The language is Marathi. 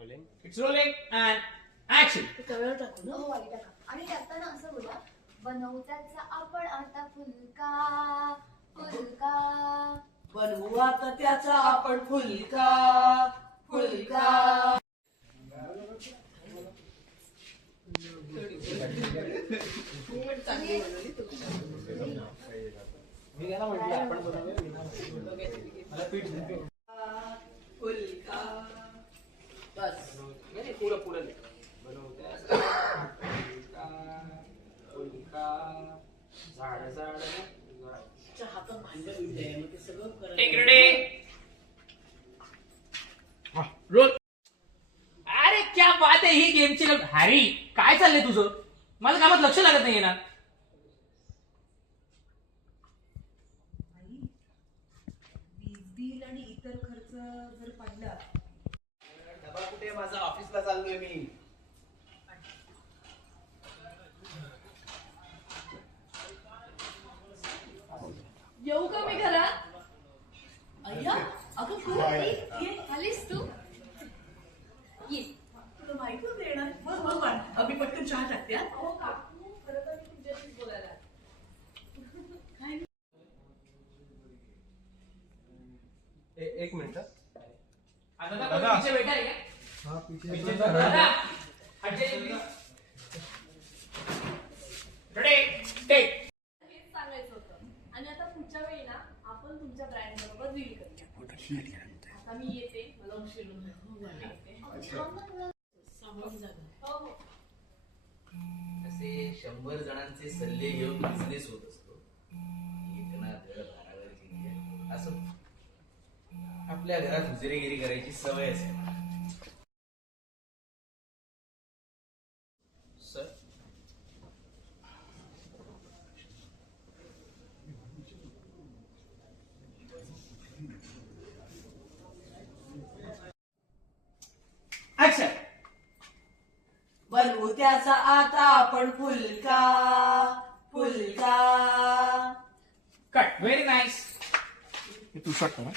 It's rolling and action. तव्यावर टाकू ना. हो वाली टाका. आणि टाकताना असं बोला, बनवत्याचा आपण आता फुलका फुलका. बनवू आता त्याचा आपण फुलका फुलका. फुलका बस. नाही पुरं बनवत्या फुलका झाड हातात भांडं बिंडं मग ते सगळं टेक करायचं. Ready roll. अरे क्या बात आहे ही गेमची. हॅरी काय चाललंय तुझं? माझं कामात लक्ष लागत नाहीये ना. वीज बिल आणि इतर खर्च जर पाहिला. डबा कुठे? माझा ऑफिसला चाललोय मी. येऊ का मी घरात? अय्या अगं तू ये. आलीस तू? ये. तुला माहित नव्हतं येणार. बस आम्ही पटकन चहा टाकते. हा? हो काकू, खरं तर मी तुमच्याशीच बोलायला. एक मिनिट. दादा पीछे बैठा है क्या? पीछे दादा हट जाइए प्लीज. Ready take. हेच सांगायचं होतं. आणि आता पुढच्या वेळी ना आपण तुमच्या ब्रँड बरोबर डील करूया. आता मी येते. मला उशीर होतोय. सांभाळून जा गं. हो हो. असे 100 जणांचे सल्ले घेऊन बिझनेस होत असतो. एक ना धड भारावरची नीड. असं आपल्या घरात हुजरेगिरी करायची सवय असेल. Sir action. बनवू त्याचा आता आपण फुलका फुलका. कट. Very nice. तू शॉट करा.